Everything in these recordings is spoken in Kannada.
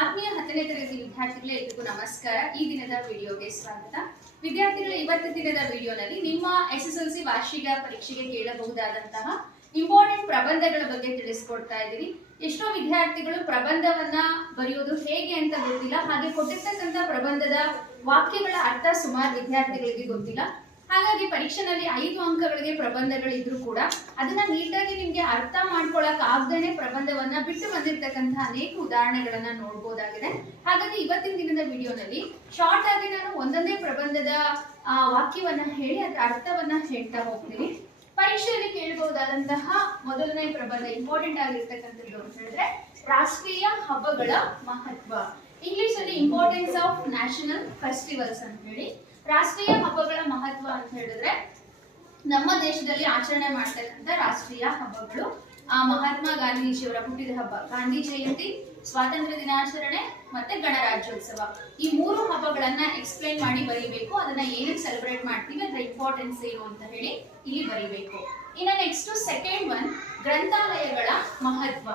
ಆತ್ಮೀಯ ಹತ್ತನೇ ತರಗತಿ ವಿದ್ಯಾರ್ಥಿಗಳೇ, ಎಲ್ರಿಗೂ ನಮಸ್ಕಾರ. ಈ ದಿನದ ವಿಡಿಯೋಗೆ ಸ್ವಾಗತ. ವಿದ್ಯಾರ್ಥಿಗಳ, ಇವತ್ತು ದಿನದ ವಿಡಿಯೋನಲ್ಲಿ ನಿಮ್ಮ ಎಸ್ ಎಸ್ ಎಲ್ ಸಿ ವಾರ್ಷಿಕ ಪರೀಕ್ಷೆಗೆ ಕೇಳಬಹುದಾದಂತಹ ಇಂಪಾರ್ಟೆಂಟ್ ಪ್ರಬಂಧಗಳ ಬಗ್ಗೆ ತಿಳಿಸ್ಕೊಡ್ತಾ ಇದ್ದೀನಿ. ಎಷ್ಟೋ ವಿದ್ಯಾರ್ಥಿಗಳು ಪ್ರಬಂಧವನ್ನ ಬರೆಯೋದು ಹೇಗೆ ಅಂತ ಗೊತ್ತಿಲ್ಲ, ಹಾಗೆ ಕೊಟ್ಟಿರ್ತಕ್ಕಂಥ ಪ್ರಬಂಧದ ವಾಕ್ಯಗಳ ಅರ್ಥ ಸುಮಾರು ವಿದ್ಯಾರ್ಥಿಗಳಿಗೆ ಗೊತ್ತಿಲ್ಲ. ಹಾಗಾಗಿ ಪರೀಕ್ಷೆನಲ್ಲಿ ಐದು ಅಂಕಗಳಿಗೆ ಪ್ರಬಂಧಗಳಿದ್ರು ಕೂಡ ಅದನ್ನ ನೀಟಾಗಿ ನಿಮ್ಗೆ ಅರ್ಥ ಮಾಡ್ಕೊಳಕ್ ಆಗ್ದೇನೆ ಪ್ರಬಂಧವನ್ನ ಬಿಟ್ಟು ಬಂದಿರ್ತಕ್ಕಂಥ ಅನೇಕ ಉದಾಹರಣೆಗಳನ್ನ ನೋಡ್ಬೋದಾಗಿದೆ. ಹಾಗಾಗಿ ಇವತ್ತಿನ ದಿನದ ವಿಡಿಯೋನಲ್ಲಿ ಶಾರ್ಟ್ ಆಗಿ ನಾನು ಒಂದೊಂದೇ ಪ್ರಬಂಧದ ವಾಕ್ಯವನ್ನ ಹೇಳಿ ಅದರ ಅರ್ಥವನ್ನ ಹೇಳ್ತಾ ಹೋಗ್ತೀನಿ. ಪರೀಕ್ಷೆಯಲ್ಲಿ ಕೇಳಬಹುದಾದಂತಹ ಮೊದಲನೇ ಪ್ರಬಂಧ ಇಂಪಾರ್ಟೆಂಟ್ ಆಗಿರ್ತಕ್ಕಂಥದ್ದು ಅಂತ ಹೇಳಿದ್ರೆ ರಾಷ್ಟ್ರೀಯ ಹಬ್ಬಗಳ ಮಹತ್ವ. ಇಂಗ್ಲಿಷ್ ಅಲ್ಲಿ ಇಂಪಾರ್ಟೆನ್ಸ್ ಆಫ್ ನ್ಯಾಷನಲ್ ಫೆಸ್ಟಿವಲ್ಸ್ ಅಂತ ಹೇಳಿ. ರಾಷ್ಟ್ರೀಯ ಹಬ್ಬಗಳ ಮಹತ್ವ ಅಂತ ಹೇಳಿದ್ರೆ ನಮ್ಮ ದೇಶದಲ್ಲಿ ಆಚರಣೆ ಮಾಡ್ತಕ್ಕಂಥ ರಾಷ್ಟ್ರೀಯ ಹಬ್ಬಗಳು. ಆ ಮಹಾತ್ಮ ಗಾಂಧೀಜಿಯವರ ಹುಟ್ಟಿದ ಹಬ್ಬ. ಗಾಂಧಿ ಜಯಂತಿ, ಸ್ವಾತಂತ್ರ್ಯ ದಿನಾಚರಣೆ ಮತ್ತೆ ಗಣರಾಜ್ಯೋತ್ಸವ. ಈ ಮೂರು ಹಬ್ಬಗಳನ್ನ ಎಕ್ಸ್ಪ್ಲೈನ್ ಮಾಡಿ ಬರೀಬೇಕು. ಅದನ್ನ ಏನಕ್ಕೆ ಸೆಲೆಬ್ರೇಟ್ ಮಾಡ್ತೀವಿ, ಅದರ ಇಂಪಾರ್ಟೆನ್ಸ್ ಏನು ಅಂತ ಹೇಳಿ ಇಲ್ಲಿ ಬರೀಬೇಕು. ಇನ್ನು ನೆಕ್ಸ್ಟ್ ಸೆಕೆಂಡ್ ಒನ್ ಗ್ರಂಥಾಲಯಗಳ ಮಹತ್ವ.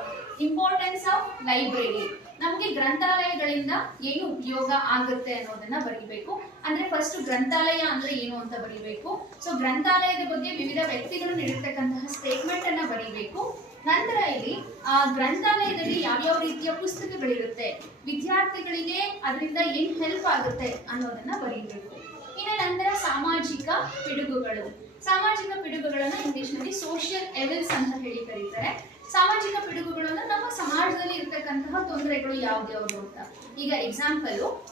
ಇಂಪಾರ್ಟೆನ್ಸ್ ಆಫ್ ಲೈಬ್ರರಿ ನಮಗೆ ಗ್ರಂಥಾಲಯಗಳಿಂದ ಏನು ಉಪಯೋಗ ಆಗುತ್ತೆ ಅನ್ನೋದನ್ನ ಬರೀಬೇಕು. ಅಂದ್ರೆ ಫಸ್ಟ್ ಗ್ರಂಥಾಲಯ ಅಂದ್ರೆ ಏನು ಅಂತ ಬರೀಬೇಕು. ಸೊ ಗ್ರಂಥಾಲಯದ ಬಗ್ಗೆ ವಿವಿಧ ವ್ಯಕ್ತಿಗಳು ನೀಡಿರ್ತಕ್ಕಂತಹ ಸ್ಟೇಟ್ಮೆಂಟ್ ಅನ್ನ ಬರೀಬೇಕು. ನಂತರ ಇಲ್ಲಿ, ಆ ಗ್ರಂಥಾಲಯದಲ್ಲಿ ಯಾವ್ಯಾವ ರೀತಿಯ ಪುಸ್ತಕಗಳಿರುತ್ತೆ ವಿದ್ಯಾರ್ಥಿಗಳಿಗೆ ಅದರಿಂದ ಏನ್ ಹೆಲ್ಪ್ ಆಗುತ್ತೆ ಅನ್ನೋದನ್ನ ಬರೀಬೇಕು. ಇನ್ನು ನಂತರ ಸಾಮಾಜಿಕ ಪಿಡುಗುಗಳು. ಸಾಮಾಜಿಕ ಪಿಡುಗುಗಳನ್ನ ಇಂಗ್ಲಿಷ್ನಲ್ಲಿ ಸೋಷಿಯಲ್ ಎವಿಲ್ಸ್ ಅಂತ ಹೇಳಿ ಕರೀತಾರೆ. ಸಾಮಾಜಿಕ ಪಿಡುಗುಗಳನ್ನ ನಮ್ಮ ಸಮಾಜದಲ್ಲಿ ಇರ್ತಕ್ಕಂತಹ ತೊಂದರೆಗಳು ಯಾವ್ದ್ಯಾವ್ದು ಅಂತ ಈಗ ಎಕ್ಸಾಂಪಲು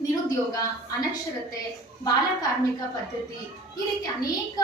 ನಿರುದ್ಯೋಗ, ಅನಕ್ಷರತೆ, ಬಾಲ ಕಾರ್ಮಿಕ ಪದ್ಧತಿ ಈ ರೀತಿ ಅನೇಕ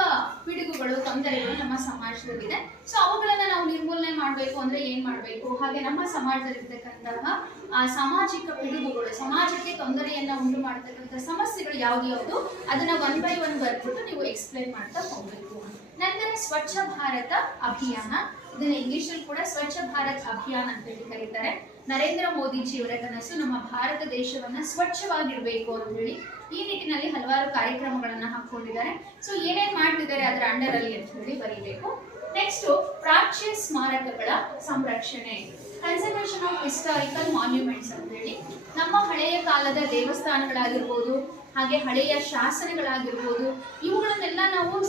ಪಿಡುಗುಗಳು, ತೊಂದರೆಗಳು ನಮ್ಮ ಸಮಾಜದಲ್ಲಿದೆ. ಸೊ ಅವುಗಳನ್ನ ನಾವು ನಿರ್ಮೂಲನೆ ಮಾಡಬೇಕು ಅಂದ್ರೆ ಏನ್ ಮಾಡಬೇಕು? ಹಾಗೆ ನಮ್ಮ ಸಮಾಜದಲ್ಲಿರ್ತಕ್ಕಂತಹ, ಆ, ಸಾಮಾಜಿಕ ಪಿಡುಗುಗಳು, ಸಮಾಜಕ್ಕೆ ತೊಂದರೆಯನ್ನ ಉಂಟು ಮಾಡ್ತಕ್ಕಂತ ಸಮಸ್ಯೆಗಳು ಯಾವ್ದು ಯಾವುದು? ಅದನ್ನ ಒನ್ ಬೈ ಒನ್ ಬರ್ಬಿಟ್ಟು ನೀವು ಎಕ್ಸ್ಪ್ಲೈನ್ ಮಾಡ್ತಾ ಹೋಗ್ಬೇಕು. ನಂತರ ಸ್ವಚ್ಛ ಭಾರತ ಅಭಿಯಾನ. ಇದನ್ನ ಇಂಗ್ಲಿಷಲ್ಲಿ ಕೂಡ ಸ್ವಚ್ಛ ಭಾರತ್ ಅಭಿಯಾನ ಅಂತ ಹೇಳಿ ಕರೀತಾರೆ. ನರೇಂದ್ರ ಮೋದಿಜಿಯವರ ಕನಸು ನಮ್ಮ ಭಾರತ ದೇಶವನ್ನ ಸ್ವಚ್ಛವಾಗಿರ್ಬೇಕು ಅಂತ ಹೇಳಿ ಈ ನಿಟ್ಟಿನಲ್ಲಿ ಹಲವಾರು ಕಾರ್ಯಕ್ರಮಗಳನ್ನ ಹಾಕೊಂಡಿದ್ದಾರೆ ಸೊ ಏನೇನ್ ಮಾಡ್ತಿದ್ದಾರೆ ಅದರ ಅಂಡರ್ ಅಲ್ಲಿ ಅಂತ ಹೇಳಿ ಬರೀಬೇಕು. ನೆಕ್ಸ್ಟ್ ಪ್ರಾಚ್ಯ ಸ್ಮಾರಕಗಳ ಸಂರಕ್ಷಣೆ. ಕನ್ಸರ್ವೇಷನ್ ಆಫ್ ಹಿಸ್ಟಾರಿಕಲ್ ಮಾನ್ಯುಮೆಂಟ್ಸ್ ಅಂತ ಹೇಳಿ. ನಮ್ಮ ಹಳೆಯ ಕಾಲದ ದೇವಸ್ಥಾನಗಳಾಗಿರ್ಬೋದು, ಹಾಗೆ ಹಳೆಯ ಶಾಸನಗಳಾಗಿರ್ಬೋದು ನಾವು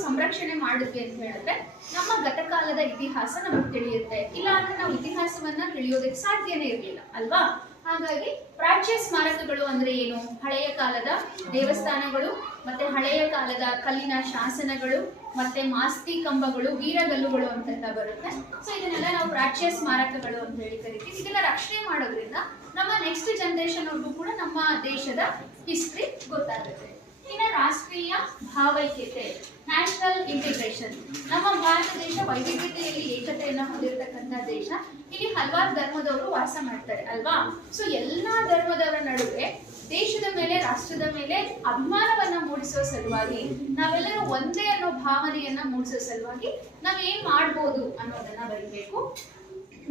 ಸಂರಕ್ಷಣೆ ಮಾಡಿದ್ವಿ ಅಂತ ಹೇಳಿದ್ರೆ ನಮ್ಮ ಗತಕಾಲದ ಇತಿಹಾಸ ನಮಗೆ ತಿಳಿಯುತ್ತೆ. ಇಲ್ಲ ಅಂದ್ರೆ ನಾವು ಇತಿಹಾಸವನ್ನ ತಿಳಿಯೋದಕ್ಕೆ ಸಾಧ್ಯನೇ ಇರಲಿಲ್ಲ, ಅಲ್ವಾ? ಹಾಗಾಗಿ ಪ್ರಾಚ್ಯ ಸ್ಮಾರಕಗಳು ಅಂದ್ರೆ ಏನು? ಹಳೆಯ ಕಾಲದ ದೇವಸ್ಥಾನಗಳು, ಮತ್ತೆ ಹಳೆಯ ಕಾಲದ ಕಲ್ಲಿನ ಶಾಸನಗಳು, ಮತ್ತೆ ಮಾಸ್ತಿ ಕಂಬಗಳು, ವೀರಗಲ್ಲುಗಳು ಅಂತೆಲ್ಲ ಬರುತ್ತೆ. ಸೊ ಇದನ್ನೆಲ್ಲ ನಾವು ಪ್ರಾಚ್ಯ ಸ್ಮಾರಕಗಳು ಅಂತ ಹೇಳಿ ಕರಿತೀವಿ. ಇದೆಲ್ಲ ರಕ್ಷಣೆ ಮಾಡೋದ್ರಿಂದ ನಮ್ಮ ನೆಕ್ಸ್ಟ್ ಜನರೇಷನ್ ಅವ್ರಿಗೂ ಕೂಡ ನಮ್ಮ ದೇಶದ ಹಿಸ್ಟ್ರಿ ಗೊತ್ತಾಗುತ್ತೆ. ಇನ್ನು ರಾಷ್ಟ್ರೀಯ ಭಾವೈಕ್ಯತೆ. National integration. ನಮ್ಮ ಭಾರತ ದೇಶ ವೈವಿಧ್ಯತೆಯಲ್ಲಿ ಏಕತೆಯನ್ನು ಹೊಂದಿರತಕ್ಕಂಥ ದೇಶ. ಇಲ್ಲಿ ಹಲವಾರು ಧರ್ಮದವರು ವಾಸ ಮಾಡ್ತಾರೆ, ಅಲ್ವಾ? ಸೊ ಎಲ್ಲಾ ಧರ್ಮದವರ ನಡುವೆ ದೇಶದ ಮೇಲೆ, ರಾಷ್ಟ್ರದ ಮೇಲೆ ಅಭಿಮಾನವನ್ನ ಮೂಡಿಸುವ ಸಲುವಾಗಿ ನಾವೆಲ್ಲರೂ ಒಂದೇ ಅನ್ನೋ ಭಾವನೆಯನ್ನ ಮೂಡಿಸುವ ಸಲುವಾಗಿ ನಾವ್ ಏನ್ ಮಾಡ್ಬೋದು ಅನ್ನೋದನ್ನ ಬರೀಬೇಕು.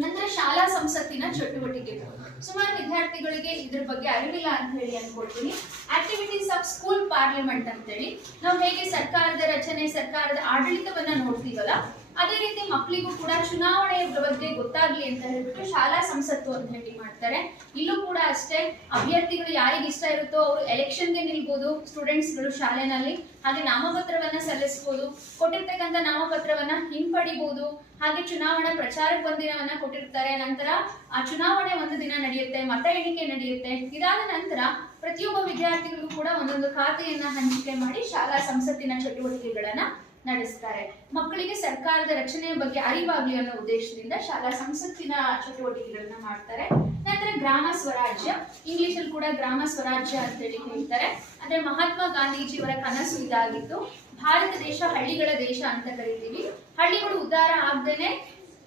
ನಂತರ ಶಾಲಾ ಸಂಸತ್ತಿನ ಚಟುವಟಿಕೆಗಳು ಸುಮಾರು ವಿದ್ಯಾರ್ಥಿಗಳಿಗೆ ಇದ್ರ ಬಗ್ಗೆ ಅರಿವಿಲ್ಲ ಅಂತ ಹೇಳಿ ಅನ್ಕೊಳ್ತೀನಿ. ಆಕ್ಟಿವಿಟೀಸ್ ಆಫ್ ಸ್ಕೂಲ್ ಪಾರ್ಲಿಮೆಂಟ್ ಅಂತೇಳಿ. ನಾವು ಹೇಗೆ ಸರ್ಕಾರದ ರಚನೆ, ಸರ್ಕಾರದ ಆಡಳಿತವನ್ನ ನೋಡ್ತೀವಲ್ಲ ಅದೇ ರೀತಿ ಮಕ್ಕಳಿಗೂ ಕೂಡ ಚುನಾವಣೆಯ ಬಗ್ಗೆ ಗೊತ್ತಾಗ್ಲಿ ಅಂತ ಹೇಳ್ಬಿಟ್ಟು ಶಾಲಾ ಸಂಸತ್ತು ಅಂತ ಹೇಳಿ ಮಾಡ್ತಾರೆ. ಇಲ್ಲೂ ಕೂಡ ಅಷ್ಟೇ ಅಭ್ಯರ್ಥಿಗಳು ಯಾರಿಗೆ ಇಷ್ಟ ಇರುತ್ತೋ ಅವರು ಎಲೆಕ್ಷನ್ಗೆ ನಿಲ್ಬೋದು ಸ್ಟೂಡೆಂಟ್ಸ್ಗಳು ಶಾಲೆನಲ್ಲಿ. ಹಾಗೆ ನಾಮಪತ್ರವನ್ನ ಸಲ್ಲಿಸಬಹುದು ಕೊಟ್ಟಿರ್ತಕ್ಕಂಥ ನಾಮಪತ್ರವನ್ನ ಹಿಂಪಡಿಬಹುದು ಹಾಗೆ ಚುನಾವಣಾ ಪ್ರಚಾರಕ್ಕೆ ಒಂದಿನವನ್ನ ಕೊಟ್ಟಿರ್ತಾರೆ. ನಂತರ ಆ ಚುನಾವಣೆ ಒಂದು ದಿನ ನಡೆಯುತ್ತೆ, ಮತ ಎಣಿಕೆ ನಡೆಯುತ್ತೆ. ಇದಾದ ನಂತರ ಪ್ರತಿಯೊಬ್ಬ ವಿದ್ಯಾರ್ಥಿಗಳಿಗೂ ಕೂಡ ಒಂದೊಂದು ಖಾತೆಯನ್ನ ಹಂಚಿಕೆ ಮಾಡಿ ಶಾಲಾ ಸಂಸತ್ತಿನ ಚಟುವಟಿಕೆಗಳನ್ನ ನಡೆಸ್ತಾರೆ. ಮಕ್ಕಳಿಗೆ ಸರ್ಕಾರದ ರಚನೆಯ ಬಗ್ಗೆ ಅರಿವಾಗಲಿ ಅನ್ನೋ ಉದ್ದೇಶದಿಂದ ಶಾಲಾ ಸಂಸತ್ತಿನ ಚಟುವಟಿಕೆಗಳನ್ನ ಮಾಡ್ತಾರೆ. ನಂತರ ಗ್ರಾಮ ಸ್ವರಾಜ್ಯ ಇಂಗ್ಲಿಷ್ ಅಲ್ಲಿ ಕೂಡ ಗ್ರಾಮ ಸ್ವರಾಜ್ಯ ಅಂತ ಹೇಳಿ ಹೇಳ್ತಾರೆ ಅಂದ್ರೆ ಮಹಾತ್ಮ ಗಾಂಧೀಜಿಯವರ ಕನಸು ಇದಾಗಿತ್ತು ಭಾರತ ದೇಶ ಹಳ್ಳಿಗಳ ದೇಶ ಅಂತ ಕರಿತೀವಿ. ಹಳ್ಳಿಗಳು ಉದ್ಧಾರ ಆಗ್ದೇನೆ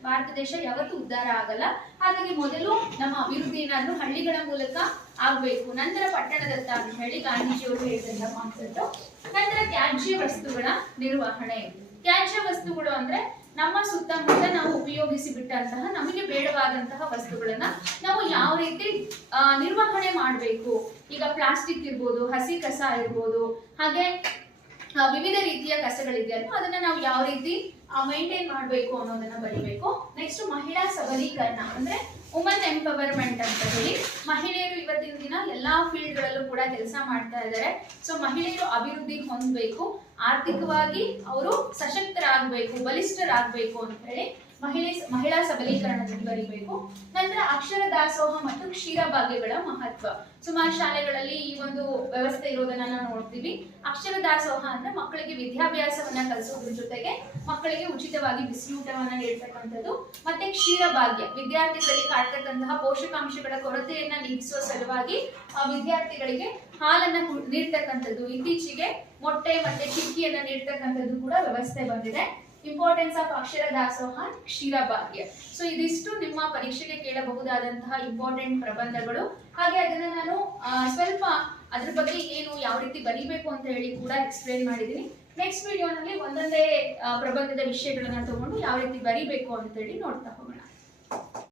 ಭಾರತ ದೇಶ ಯಾವತ್ತು ಉದ್ಧಾರ ಆಗಲ್ಲ. ಹಾಗಾಗಿ ಮೊದಲು ನಮ್ಮ ಅಭಿವೃದ್ಧಿ ಏನಾದ್ರೂ ಹಳ್ಳಿಗಳ ಮೂಲಕ ಆಗ್ಬೇಕು. ನಂತರ ಪಟ್ಟಣದತ್ತ ಅಂತ ಹೇಳಿ ಗಾಂಧೀಜಿಯವರು ಹೇಳಿದಂತ ಕಾನ್ಸೆಪ್ಟ್ ನಂತರ ತ್ಯಾಜ್ಯ ವಸ್ತುಗಳ ನಿರ್ವಹಣೆ. ತ್ಯಾಜ್ಯ ವಸ್ತುಗಳು ಅಂದ್ರೆ ನಮ್ಮ ಸುತ್ತಮುತ್ತ ನಾವು ಉಪಯೋಗಿಸಿ ಬಿಟ್ಟಂತಹ, ನಮಗೆ ಬೇಡವಾದಂತಹ ವಸ್ತುಗಳನ್ನ ನಾವು ಯಾವ ರೀತಿ ನಿರ್ವಹಣೆ ಮಾಡಬೇಕು. ಈಗ ಪ್ಲಾಸ್ಟಿಕ್ ಇರ್ಬೋದು, ಹಸಿ ಕಸ ಇರ್ಬೋದು, ಹಾಗೆ ವಿವಿಧ ರೀತಿಯ ಕಸಗಳಿದೆಯಲ್ಲ ಅದನ್ನ ನಾವು ಯಾವ ರೀತಿ ಮೈಂಟೈನ್ ಮಾಡಬೇಕು ಅನ್ನೋದನ್ನ ಬರಿಬೇಕು. ನೆಕ್ಸ್ಟ್ ಮಹಿಳಾ ಸಬಲೀಕರಣ ಅಂದ್ರೆ ವುಮನ್ ಎಂಪವರ್ಮೆಂಟ್ ಅಂತ ಹೇಳಿ. ಮಹಿಳೆಯರು ಇವತ್ತಿನ ದಿನ ಎಲ್ಲಾ ಫೀಲ್ಡ್ ಗಳಲ್ಲೂ ಕೂಡ ಕೆಲಸ ಮಾಡ್ತಾ ಇದ್ದಾರೆ ಸೊ ಮಹಿಳೆಯರು ಅಭಿವೃದ್ಧಿ ಹೊಂದಬೇಕು. ಆರ್ಥಿಕವಾಗಿ ಅವರು ಸಶಕ್ತರಾಗಬೇಕು, ಬಲಿಷ್ಠರಾಗಬೇಕು ಅಂತ ಹೇಳಿ ಮಹಿಳೆ, ಮಹಿಳಾ ಸಬಲೀಕರಣದಲ್ಲಿ ಬರಿಬೇಕು. ಅಕ್ಷರ ದಾಸೋಹ ಮತ್ತು ಕ್ಷೀರ ಭಾಗ್ಯಗಳ ಮಹತ್ವ. ಸುಮಾರು ಶಾಲೆಗಳಲ್ಲಿ ಈ ಒಂದು ವ್ಯವಸ್ಥೆ ಇರೋದನ್ನ ನಾವು ನೋಡ್ತೀವಿ. ಅಕ್ಷರ ದಾಸೋಹ ಅಂದ್ರೆ ಮಕ್ಕಳಿಗೆ ವಿದ್ಯಾಭ್ಯಾಸವನ್ನ ಕಲಿಸೋದ್ರ ಜೊತೆಗೆ ಮಕ್ಕಳಿಗೆ ಉಚಿತವಾಗಿ ಬಿಸಿಯೂಟವನ್ನ ನೀಡ್ತಕ್ಕಂಥದ್ದು ಮತ್ತೆ ಕ್ಷೀರ ಭಾಗ್ಯ ವಿದ್ಯಾರ್ಥಿಗಳಿಗೆ ಕಾಡ್ತಕ್ಕಂತಹ ಪೋಷಕಾಂಶಗಳ ಕೊರತೆಯನ್ನ ನೀಗಿಸುವ ಸಲುವಾಗಿ ವಿದ್ಯಾರ್ಥಿಗಳಿಗೆ ಹಾಲನ್ನ ನೀಡ್ತಕ್ಕಂಥದ್ದು. ಇತ್ತೀಚೆಗೆ ಮೊಟ್ಟೆ ಮತ್ತೆ ಚಿಕ್ಕಿಯನ್ನ ನೀಡ್ತಕ್ಕಂಥದ್ದು ಕೂಡ ವ್ಯವಸ್ಥೆ ಬಂದಿದೆ. ಇಂಪಾರ್ಟೆನ್ಸ್ ಆಫ್ ಅಕ್ಷರ ದಾಸೋಹ ಕ್ಷೀರಭಾಗ್ಯ ಸೊ ಇದಿಷ್ಟು ನಿಮ್ಮ ಪರೀಕ್ಷೆಗೆ ಕೇಳಬಹುದಾದಂತಹ ಇಂಪಾರ್ಟೆಂಟ್ ಪ್ರಬಂಧಗಳು. ಹಾಗೆ ಅದನ್ನ ನಾನು ಸ್ವಲ್ಪ ಅದ್ರ ಬಗ್ಗೆ ಏನು ಯಾವ ರೀತಿ ಬರೀಬೇಕು ಅಂತ ಹೇಳಿ ಕೂಡ ಎಕ್ಸ್ಪ್ಲೇನ್ ಮಾಡಿದ್ದೀನಿ ನೆಕ್ಸ್ಟ್ ವಿಡಿಯೋನಲ್ಲಿ ಒಂದೊಂದೇ ಪ್ರಬಂಧದ ವಿಷಯಗಳನ್ನ ತಗೊಂಡು ಯಾವ ರೀತಿ ಬರೀಬೇಕು ಅಂತ ಹೇಳಿ ನೋಡ್ತಾ ಹೋಗೋಣ.